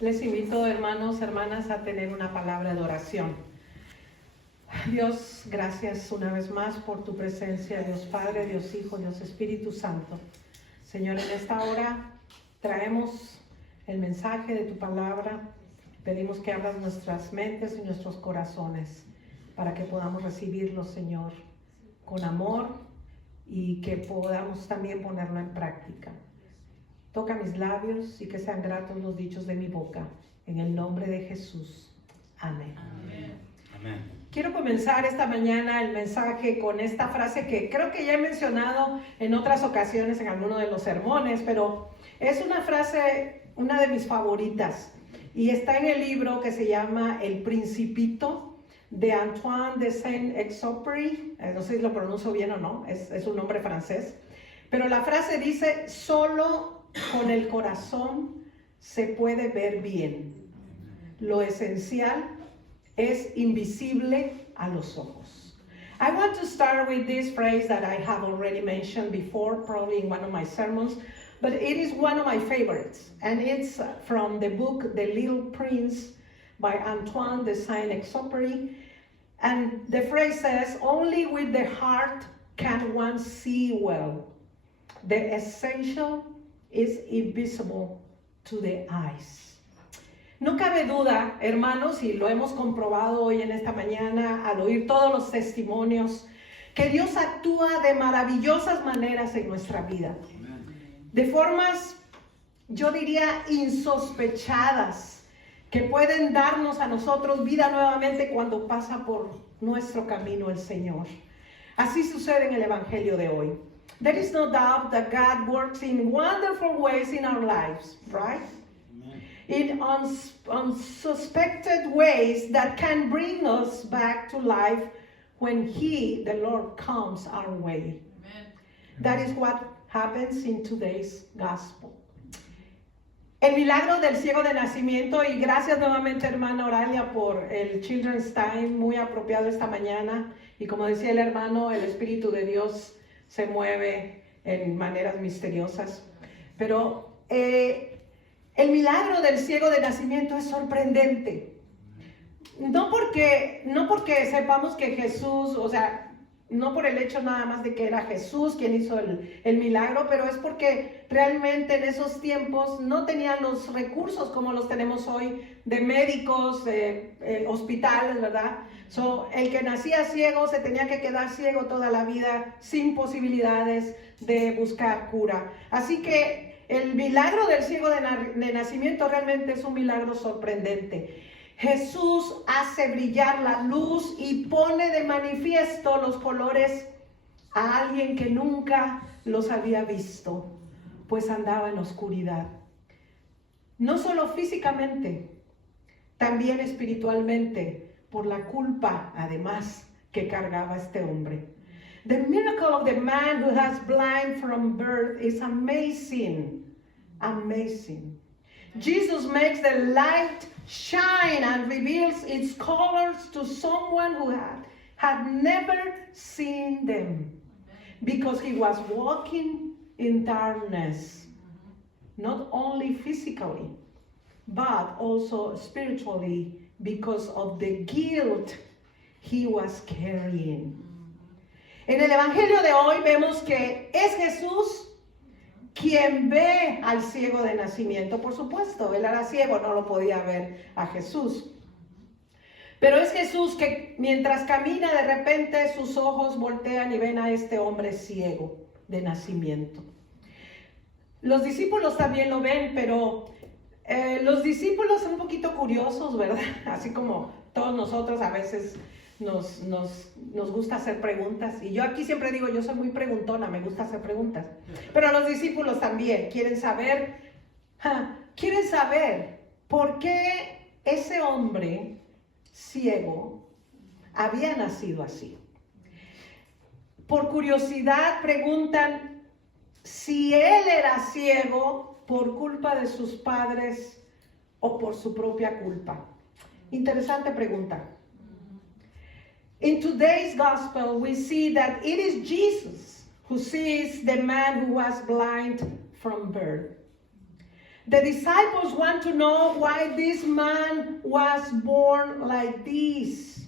Les invito, hermanos, hermanas, a tener una palabra de oración. Dios, gracias una vez más por tu presencia, Dios Padre, Dios Hijo, Dios Espíritu Santo. Señor, en esta hora traemos el mensaje de tu palabra. Pedimos que abras nuestras mentes y nuestros corazones para que podamos recibirlo, Señor, con amor y que podamos también ponerlo en práctica. Toca mis labios y que sean gratos los dichos de mi boca. En el nombre de Jesús. Amén. Amén. Amén. Quiero comenzar esta mañana el mensaje con esta frase que creo que ya he mencionado en otras ocasiones en alguno de los sermones, pero es una frase, una de mis favoritas, y está en el libro que se llama El Principito de Antoine de Saint-Exupéry. No sé si lo pronuncio bien o no, es un nombre francés, pero la frase dice: solo con el corazón se puede ver bien. Lo esencial es invisible a los ojos. I want to start with this phrase that I have already mentioned before, probably in one of my sermons, but it is one of my favorites, and it's from the book The Little Prince by Antoine de Saint-Exupéry, and the phrase says, "Only with the heart can one see well. The essential is invisible to the eyes." No cabe duda, hermanos, y lo hemos comprobado hoy en esta mañana al oír todos los testimonios, que Dios actúa de maravillosas maneras en nuestra vida. De formas, yo diría, insospechadas, que pueden darnos a nosotros vida nuevamente cuando pasa por nuestro camino el Señor. Así sucede en el Evangelio de hoy. There is no doubt that God works in wonderful ways in our lives, right? In unsuspected ways that can bring us back to life when He, the Lord, comes our way. Amen. That is what happens in today's gospel. El milagro del ciego de nacimiento, y gracias nuevamente, hermana Oralia, por el Children's Time muy apropiado esta mañana. Y como decía el hermano, el Espíritu de Dios se mueve en maneras misteriosas. Pero el milagro del ciego de nacimiento es sorprendente. No porque sepamos que Jesús, o sea, no por el hecho nada más de que era Jesús quien hizo el milagro, pero es porque realmente en esos tiempos no tenían los recursos como los tenemos hoy, de médicos, hospitales, ¿verdad? El que nacía ciego se tenía que quedar ciego toda la vida sin posibilidades de buscar cura. Así que el milagro del ciego de nacimiento realmente es un milagro sorprendente. Jesús hace brillar la luz y pone de manifiesto los colores a alguien que nunca los había visto, pues andaba en oscuridad. No solo físicamente, también espiritualmente, por la culpa, además, que cargaba este hombre. The miracle of the man who has blind from birth is amazing. Amazing. Jesus makes the light shine and reveals its colors to someone who had never seen them, because he was walking in darkness, not only physically, but also spiritually, because of the guilt he was carrying. En el Evangelio de hoy vemos que es Jesús quien ve al ciego de nacimiento. Por supuesto, él era ciego, no lo podía ver a Jesús. Pero es Jesús que mientras camina, de repente sus ojos voltean y ven a este hombre ciego de nacimiento. Los discípulos también lo ven, pero los discípulos son un poquito curiosos, ¿verdad? Así como todos nosotros a veces nos gusta hacer preguntas, y yo aquí siempre digo, yo soy muy preguntona, me gusta hacer preguntas, pero los discípulos también quieren saber por qué ese hombre ciego había nacido así. Por curiosidad preguntan si él era ciego por culpa de sus padres o por su propia culpa. Interesante pregunta. In today's gospel, we see that it is Jesus who sees the man who was blind from birth. The disciples want to know why this man was born like this.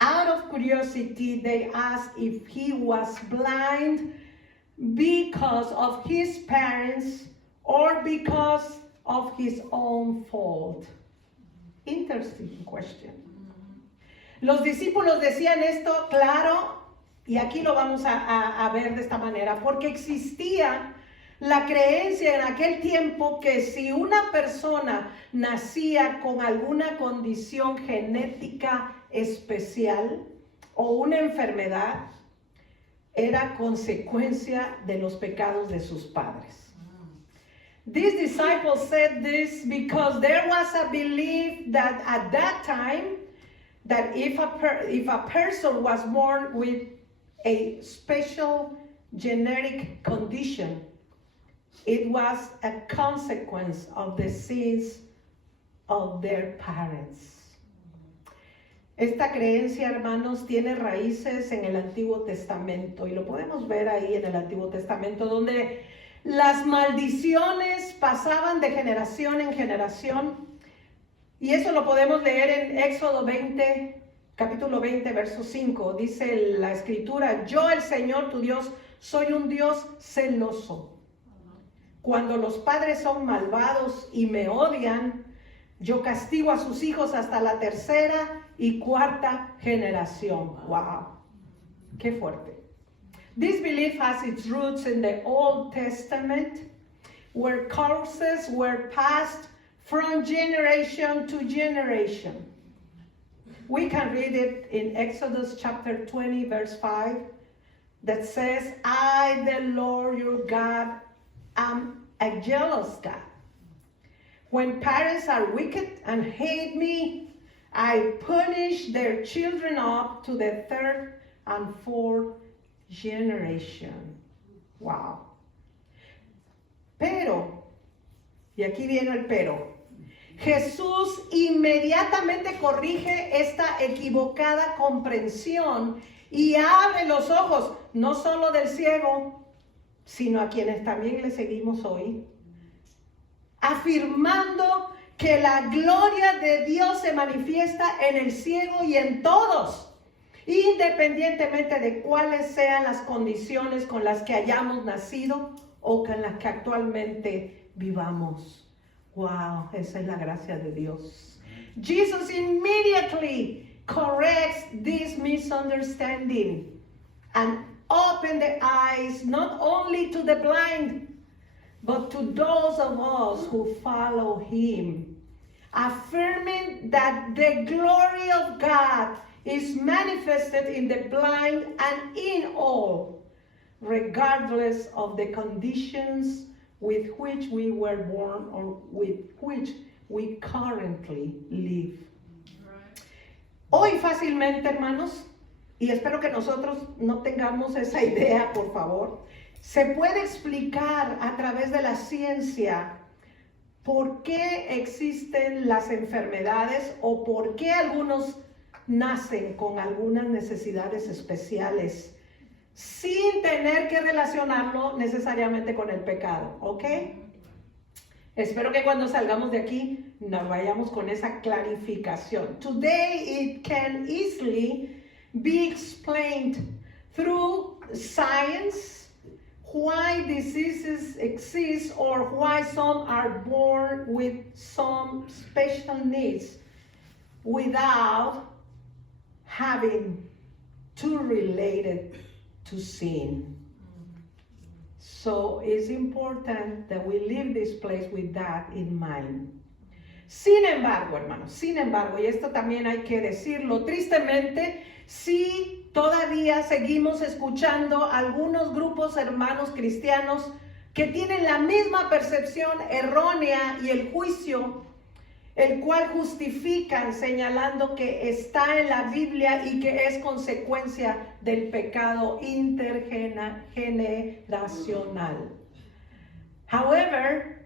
Out of curiosity, they asked if he was blind because of his parents or because of his own fault. Interesting question. Los discípulos decían esto claro, y aquí lo vamos a ver de esta manera, porque existía la creencia en aquel tiempo que si una persona nacía con alguna condición genética especial o una enfermedad, era consecuencia de los pecados de sus padres. These disciples said this because there was a belief that at that time, that if a person was born with a special genetic condition, it was a consequence of the sins of their parents. Esta creencia, hermanos, tiene raíces en el Antiguo Testamento y lo podemos ver ahí en el Antiguo Testamento, donde las maldiciones pasaban de generación en generación. Y eso lo podemos leer en Éxodo 20, capítulo 20, verso 5. Dice la Escritura: yo, el Señor tu Dios, soy un Dios celoso. Cuando los padres son malvados y me odian, yo castigo a sus hijos hasta la tercera y cuarta generación. Wow, qué fuerte. This belief has its roots in the Old Testament, where curses were passed from generation to generation. We can read it in Exodus chapter 20, verse 5, that says, I, the Lord your God, am a jealous God. When parents are wicked and hate me, I punish their children up to the third and fourth generation. Wow. Pero, y aquí viene el pero, Jesús inmediatamente corrige esta equivocada comprensión y abre los ojos, no solo del ciego, sino a quienes también le seguimos hoy, afirmando que la gloria de Dios se manifiesta en el ciego y en todos, independientemente de cuáles sean las condiciones con las que hayamos nacido o con las que actualmente vivamos. Wow, esa es la gracia de Dios. Jesus immediately corrects this misunderstanding and opens the eyes not only to the blind, but to those of us who follow him, affirming that the glory of God is manifested in the blind and in all, regardless of the conditions with which we were born or with which we currently live. Hoy fácilmente, hermanos, y espero que nosotros no tengamos esa idea, por favor, se puede explicar a través de la ciencia por qué existen las enfermedades o por qué algunos nacen con algunas necesidades especiales, sin tener que relacionarlo necesariamente con el pecado, ¿ok? Espero que cuando salgamos de aquí nos vayamos con esa clarificación. Today it can easily be explained through science why diseases exist or why some are born with some special needs without having to relate it to sin. So it's important that we leave this place with that in mind. Sin embargo, hermanos, y esto también hay que decirlo, tristemente, sí todavía seguimos escuchando algunos grupos hermanos cristianos que tienen la misma percepción errónea y el juicio, el cual justifican señalando que está en la Biblia y que es consecuencia del pecado intergeneracional. However,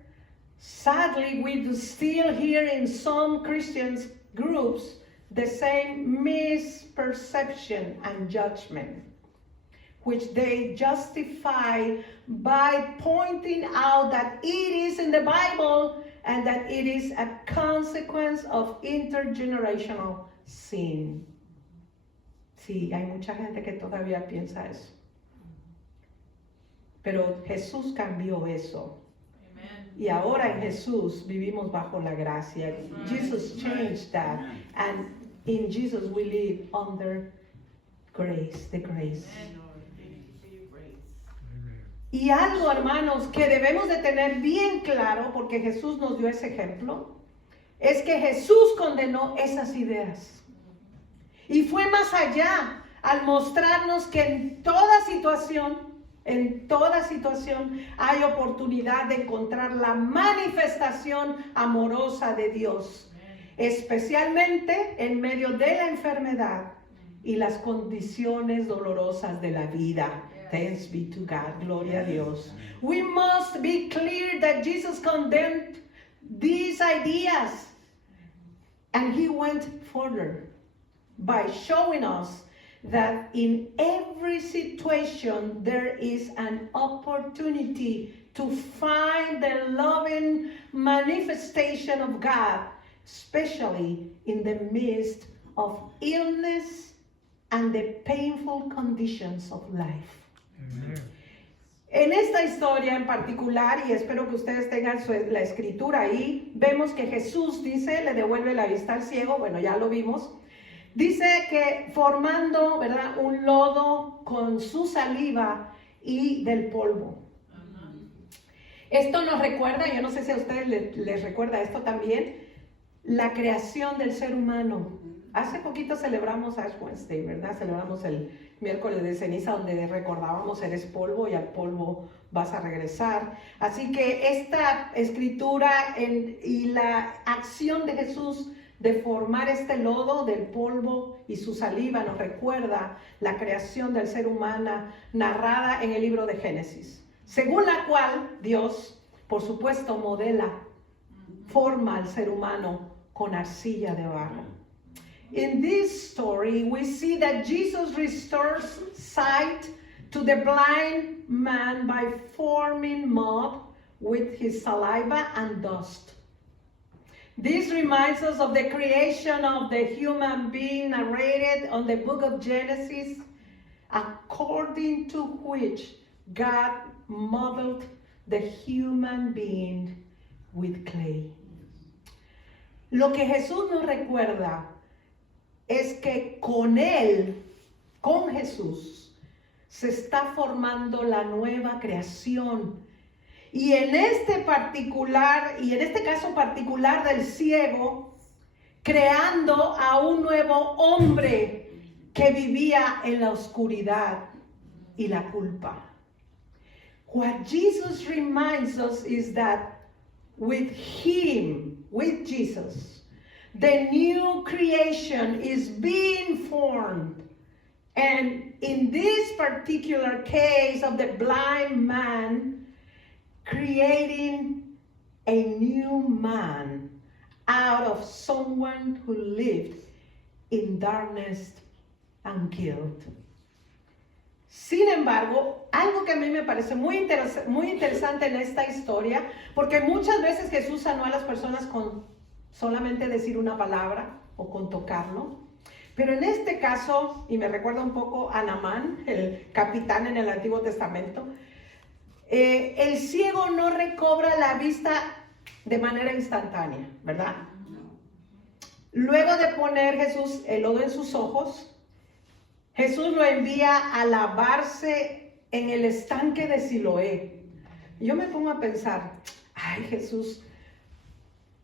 sadly, we do still hear in some Christian groups the same misperception and judgment. which they justify by pointing out that it is in the Bible and that it is a consequence of intergenerational sin. Sí, hay mucha gente que todavía piensa eso. Pero Jesús cambió eso. Y ahora en Jesús vivimos bajo la gracia. Jesus changed that. And in Jesus we live under grace, the grace. Y algo, hermanos, que debemos de tener bien claro, porque Jesús nos dio ese ejemplo, es que Jesús condenó esas ideas. Y fue más allá al mostrarnos que en toda situación hay oportunidad de encontrar la manifestación amorosa de Dios, especialmente en medio de la enfermedad y las condiciones dolorosas de la vida. Thanks be to God, gloria a Dios. We must be clear that Jesus condemned these ideas, and he went further by showing us that in every situation there is an opportunity to find the loving manifestation of God, especially in the midst of illness and the painful conditions of life. Amen. En esta historia en particular, y espero que ustedes tengan la escritura ahí, vemos que Jesús dice, le devuelve la vista al ciego, bueno, ya lo vimos. Dice que formando, ¿verdad?, un lodo con su saliva y del polvo. Esto nos recuerda, yo no sé si a ustedes les recuerda esto también, la creación del ser humano. Hace poquito celebramos Ash Wednesday, ¿verdad? Celebramos el miércoles de ceniza, donde recordábamos eres polvo y al polvo vas a regresar. Así que esta escritura y la acción de Jesús de formar este lodo del polvo y su saliva nos recuerda la creación del ser humano narrada en el libro de Génesis, según la cual Dios, por supuesto, forma al ser humano con arcilla de barro. In this story, we see that Jesus restores sight to the blind man by forming mud with his saliva and dust. This reminds us of the creation of the human being narrated on the book of Genesis, according to which God modeled the human being with clay. Lo que Jesús nos recuerda es que con Jesús, se está formando la nueva creación. Y en este caso particular del ciego, creando a un nuevo hombre que vivía en la oscuridad y la culpa. What Jesus reminds us is that with Jesus, the new creation is being formed. And in this particular case of the blind man, creating a new man out of someone who lived in darkness and guilt. Sin embargo, algo que a mí me parece muy interesante en esta historia, porque muchas veces Jesús sanó a las personas con solamente decir una palabra o con tocarlo. Pero en este caso, y me recuerda un poco a Naamán, el capitán en el Antiguo Testamento, el ciego no recobra la vista de manera instantánea, ¿verdad? Luego de poner Jesús el lodo en sus ojos, Jesús lo envía a lavarse en el estanque de Siloé. Y yo me pongo a pensar, ay Jesús,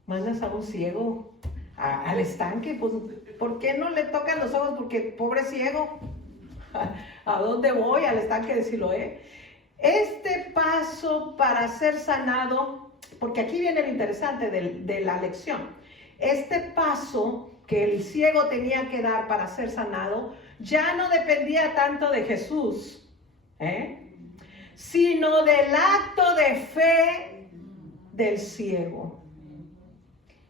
mandas a un ciego al estanque, pues ¿por qué no le tocan los ojos? Porque pobre ciego, ¿a dónde voy? Al estanque de Siloé. Este paso para ser sanado, porque aquí viene lo interesante de la lección, este paso que el ciego tenía que dar para ser sanado, ya no dependía tanto de Jesús, sino del acto de fe del ciego.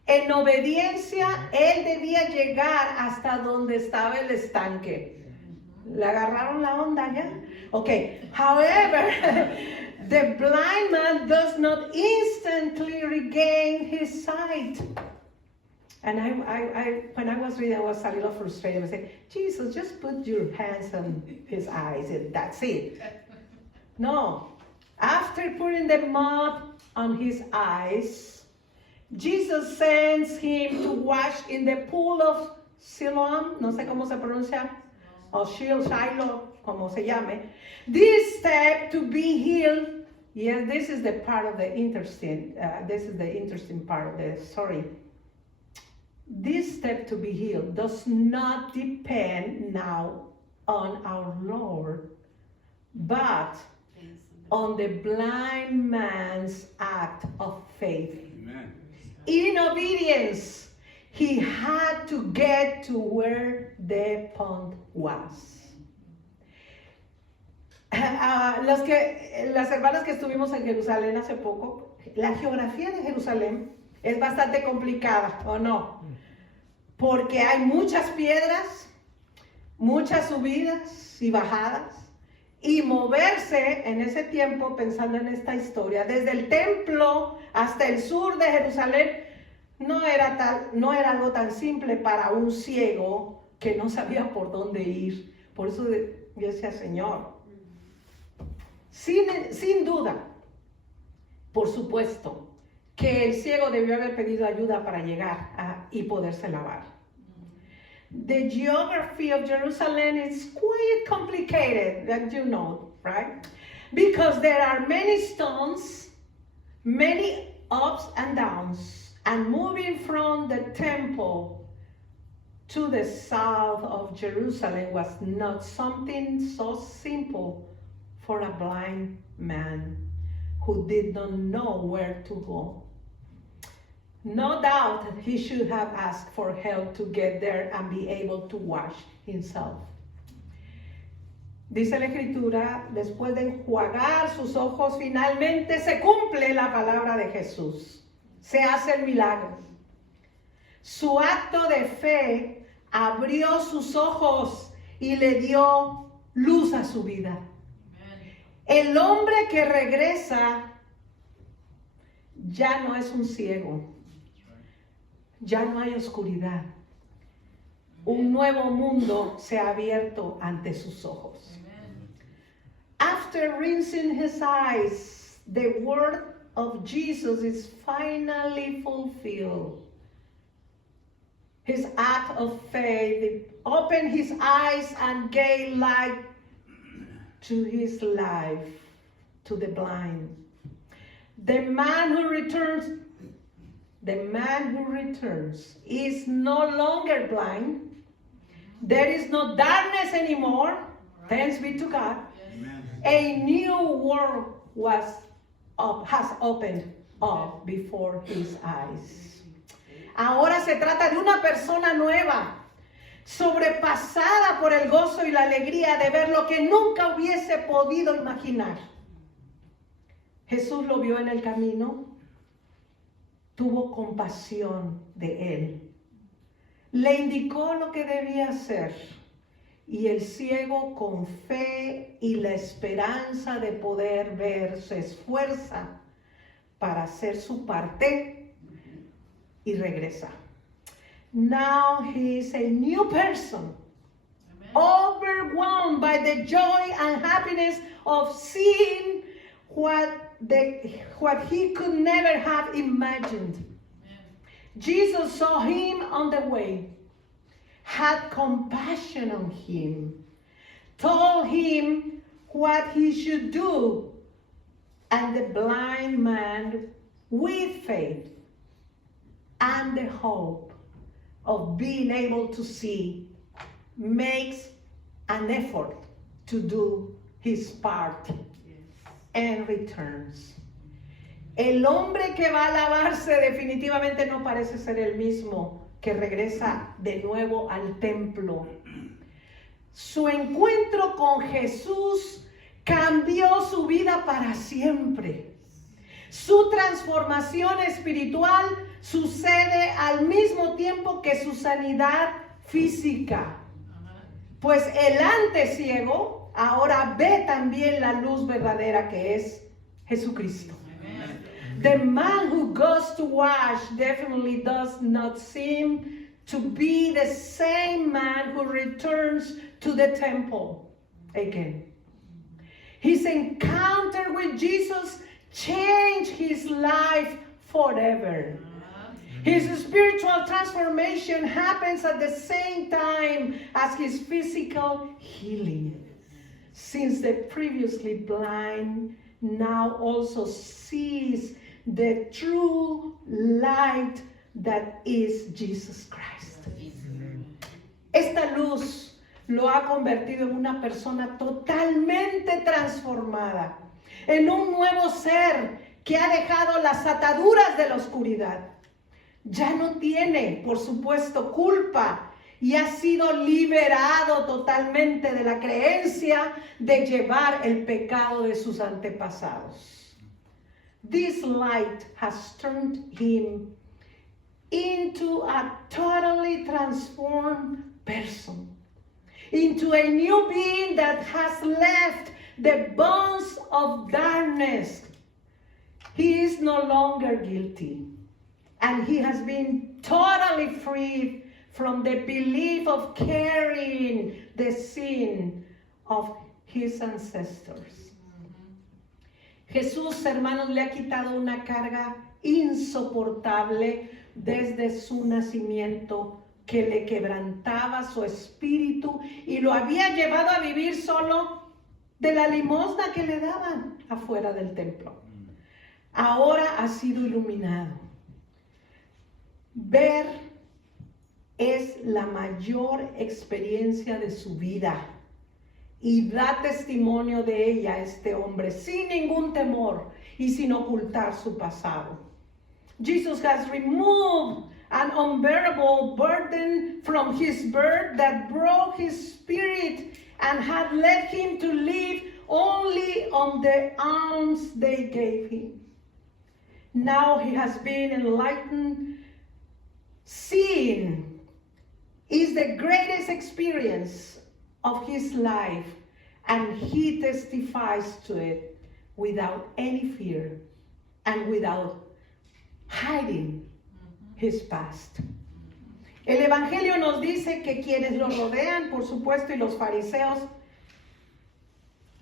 En obediencia, él debía llegar hasta donde estaba el estanque. ¿Le agarraron la onda ya? Okay. However, the blind man does not instantly regain his sight. And I when I was reading, I was a little frustrated. I said, Jesus, just put your hands on his eyes and that's it. No. After putting the mud on his eyes, Jesus sends him to wash in the pool of Siloam, no sé cómo se pronuncia, or Shiloh, como se llame. This step to be healed, yes, this is the part of the interesting, part of the story. This step to be healed does not depend now on our Lord, but on the blind man's act of faith. Amen. In obedience, he had to get to where the pond was. Las hermanas que estuvimos en Jerusalén hace poco, la geografía de Jerusalén es bastante complicada, ¿o no? Porque hay muchas piedras, muchas subidas y bajadas, y moverse en ese tiempo, pensando en esta historia, desde el templo hasta el sur de Jerusalén, no era algo tan simple para un ciego que no sabía por dónde ir. Por eso yo decía, Señor, sin duda, por supuesto, que el ciego debió haber pedido ayuda para llegar y poderse lavar. The geography of Jerusalem is quite complicated, that you know, right? Because there are many stones, many ups and downs, and moving from the temple to the south of Jerusalem was not something so simple for a blind man who did not know where to go. No doubt he should have asked for help to get there and be able to wash himself. Dice la Escritura, después de enjuagar sus ojos, finalmente se cumple la palabra de Jesús. Se hace el milagro. Su acto de fe abrió sus ojos y le dio luz a su vida. El hombre que regresa ya no es un ciego. Ya no hay oscuridad. Un nuevo mundo se ha abierto ante sus ojos. After rinsing his eyes, the word of Jesus is finally fulfilled. His act of faith opened his eyes and gave light to his life, to the blind. The man who returns is no longer blind. There is no darkness anymore. Thanks be to God. Amen. A new world has opened up before his eyes. Ahora se trata de una persona nueva, sobrepasada por el gozo y la alegría de ver lo que nunca hubiese podido imaginar. Jesús lo vio en el camino, tuvo compasión de él, le indicó lo que debía hacer y el ciego, con fe y la esperanza de poder ver, se esfuerza para hacer su parte y regresa. Now he is a new person, overwhelmed by the joy and happiness of seeing what he could never have imagined. Jesus saw him on the way, had compassion on him, told him what he should do, and the blind man, with faith and the hope of being able to see, makes an effort to do his part and returns. El hombre que va a lavarse definitivamente no parece ser el mismo que regresa de nuevo al templo. Su encuentro con Jesús cambió su vida para siempre. Su transformación espiritual sucede al mismo tiempo que su sanidad física. Pues el antes ciego ahora ve también la luz verdadera que es Jesucristo. The man who goes to wash definitely does not seem to be the same man who returns to the temple again. His encounter with Jesus changed his life forever. His spiritual transformation happens at the same time as his physical healing, since the previously blind now also sees the true light that is Jesus Christ. Esta luz lo ha convertido en una persona totalmente transformada, en un nuevo ser que ha dejado las ataduras de la oscuridad. Ya no tiene, por supuesto, culpa y ha sido liberado totalmente de la creencia de llevar el pecado de sus antepasados. This light has turned him into a totally transformed person, into a new being that has left the bonds of darkness. He is no longer guilty, and he has been totally freed from the belief of carrying the sin of his ancestors. Jesús, hermanos, le ha quitado una carga insoportable desde su nacimiento que le quebrantaba su espíritu y lo había llevado a vivir solo de la limosna que le daban afuera del templo. Ahora ha sido iluminado. Ver es la mayor experiencia de su vida y da testimonio de ella a este hombre sin ningún temor y sin ocultar su pasado. Jesus has removed an unbearable burden from his birth that broke his spirit and had led him to live only on the alms they gave him. Now he has been enlightened. Seeing is the greatest experience of his life, and he testifies to it without any fear and without hiding his past. El Evangelio nos dice que quienes lo rodean, por supuesto, y los fariseos,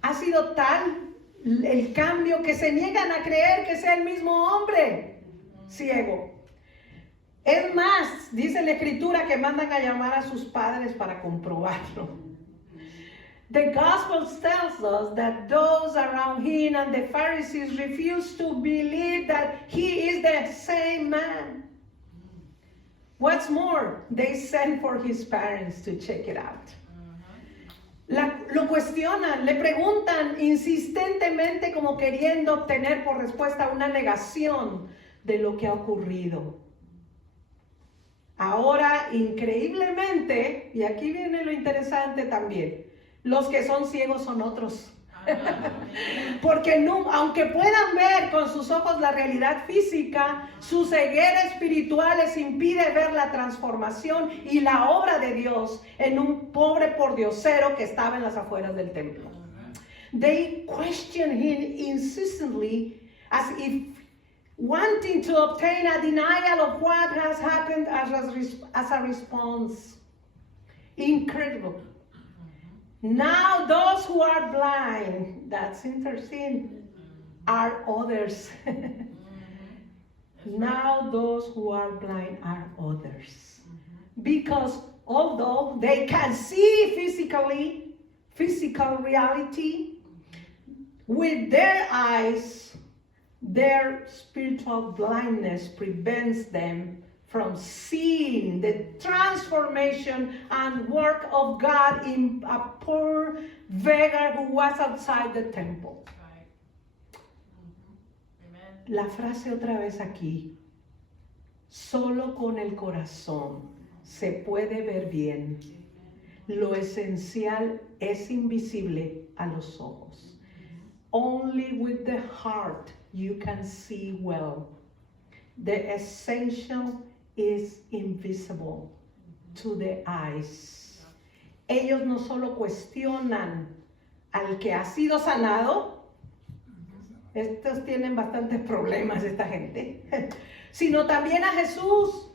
ha sido tal el cambio que se niegan a creer que sea el mismo hombre ciego. Es más, dice la Escritura que mandan a llamar a sus padres para comprobarlo. The Gospel tells us that those around him and the Pharisees refused to believe that he is the same man. What's more, they sent for his parents to check it out. Lo cuestionan, le preguntan insistentemente como queriendo obtener por respuesta una negación de lo que ha ocurrido. Ahora, increíblemente, y aquí viene lo interesante también, los que son ciegos son otros. Porque no, aunque puedan ver con sus ojos la realidad física, su ceguera espiritual les impide ver la transformación y la obra de Dios en un pobre pordiosero que estaba en las afueras del templo. They question him insistently as if wanting to obtain a denial of what has happened as a response. Incredible. Now those who are blind, that's interesting, are others. Now those who are blind are others. Because although they can see physical reality, with their eyes, their spiritual blindness prevents them from seeing the transformation and work of God in a poor beggar who was outside the temple. Right. Amen. La frase otra vez aquí. Solo con el corazón se puede ver bien. Lo esencial es invisible a los ojos. Only with the heart you can see well. The essential is invisible to the eyes. Ellos no solo cuestionan al que ha sido sanado. Estos tienen bastantes problemas, esta gente. Sino también a Jesús.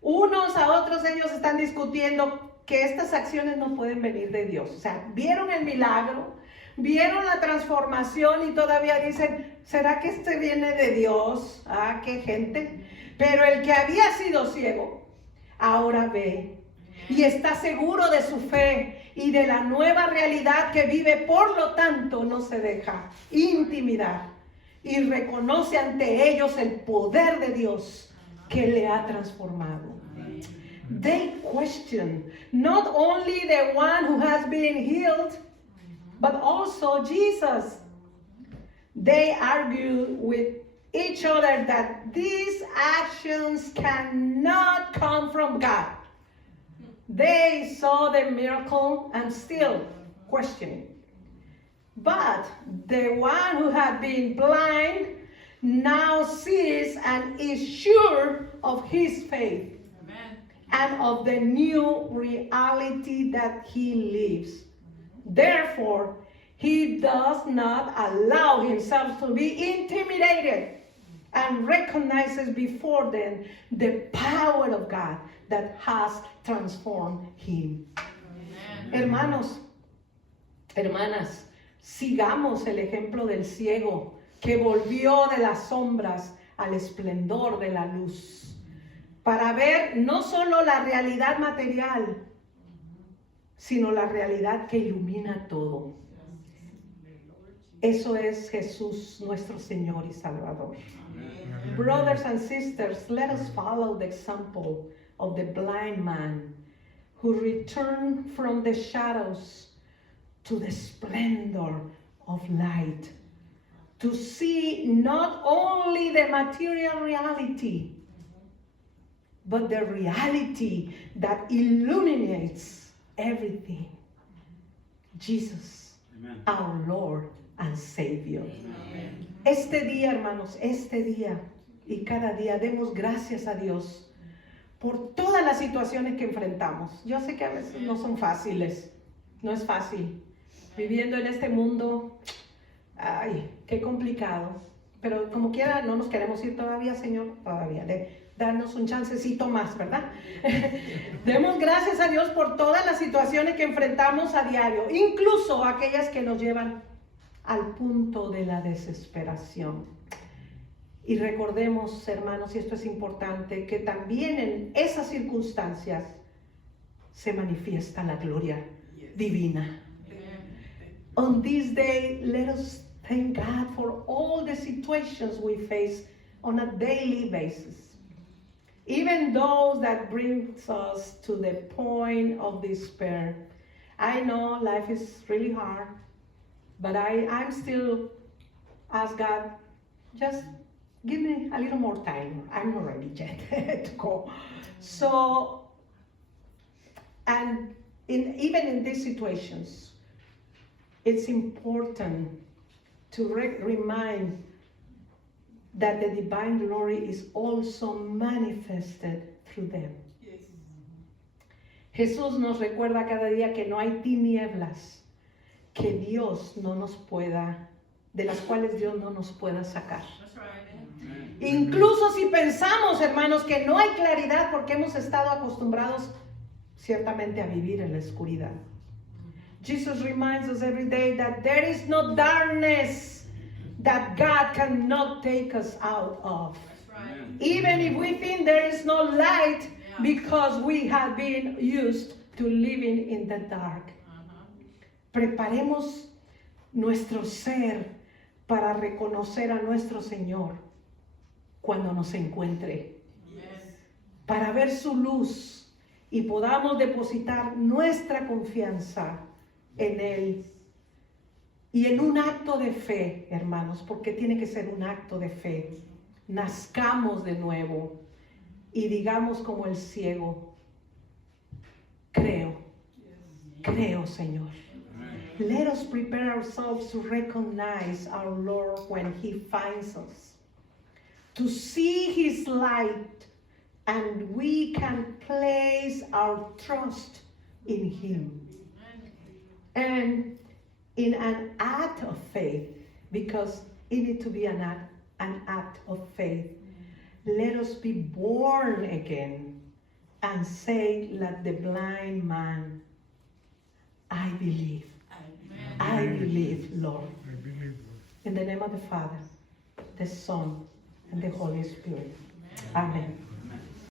Unos a otros ellos están discutiendo que estas acciones no pueden venir de Dios. O sea, vieron el milagro, vieron la transformación y todavía dicen, ¿será que este viene de Dios? Ah, qué gente. Pero el que había sido ciego, ahora ve y está seguro de su fe y de la nueva realidad que vive. Por lo tanto, no se deja intimidar y reconoce ante ellos el poder de Dios que le ha transformado. They question not only the one who has been healed, but also Jesus. They argue with each other that these actions cannot come from God. They saw the miracle and still questioning. But the one who had been blind now sees and is sure of his faith. Amen. And of the new reality that he lives. Therefore, he does not allow himself to be intimidated and recognizes before them the power of God that has transformed him. Amen. Hermanos, hermanas, sigamos el ejemplo del ciego que volvió de las sombras al esplendor de la luz, para ver no solo la realidad material, sino la realidad que ilumina todo. Eso es Jesús, nuestro Señor y Salvador. Amen. Brothers and sisters, let us follow the example of the blind man who returned from the shadows to the splendor of light, to see not only the material reality, but the reality that illuminates everything. Jesus, Amen. Our Lord and Savior. Amen. Este día, hermanos, este día y cada día demos gracias a Dios por todas las situaciones que enfrentamos. Yo sé que a veces no son fáciles, no es fácil. Viviendo en este mundo, ay, qué complicado. Pero como quiera, no nos queremos ir todavía, Señor, todavía. Darnos un chancecito más, ¿verdad? Demos gracias a Dios por todas las situaciones que enfrentamos a diario, incluso aquellas que nos llevan al punto de la desesperación. Y recordemos, hermanos, y esto es importante, que también en esas circunstancias se manifiesta la gloria divina. On this day, let us thank God for all the situations we face on a daily basis. Even those that brings us to the point of despair. I know life is really hard, but I'm still ask God, just give me a little more time. I'm not ready yet to go. So, and even in these situations, it's important to remind that the divine glory is also manifested through them. Yes. Jesús nos recuerda cada día que no hay tinieblas que Dios no nos pueda, de las cuales Dios no nos pueda sacar. That's right. Incluso si pensamos, hermanos, que no hay claridad porque hemos estado acostumbrados ciertamente a vivir en la oscuridad. Jesus reminds us every day that there is no darkness that God cannot take us out of. Right. Even if we think there is no light, because we have been used to living in the dark. Preparemos nuestro ser para reconocer a nuestro Señor cuando nos encuentre. Yes. Para ver su luz y podamos depositar nuestra confianza en Él. Y en un acto de fe, hermanos, porque tiene que ser un acto de fe, nazcamos de nuevo y digamos como el ciego, creo, creo, Señor. Let us prepare ourselves to recognize our Lord when He finds us, to see His light, and we can place our trust in Him. And in an act of faith, because it needs to be an act of faith. Let us be born again and say like the blind man, I believe. I believe, Lord. I believe. In the name of the Father, the Son, and the Holy Spirit. Amen.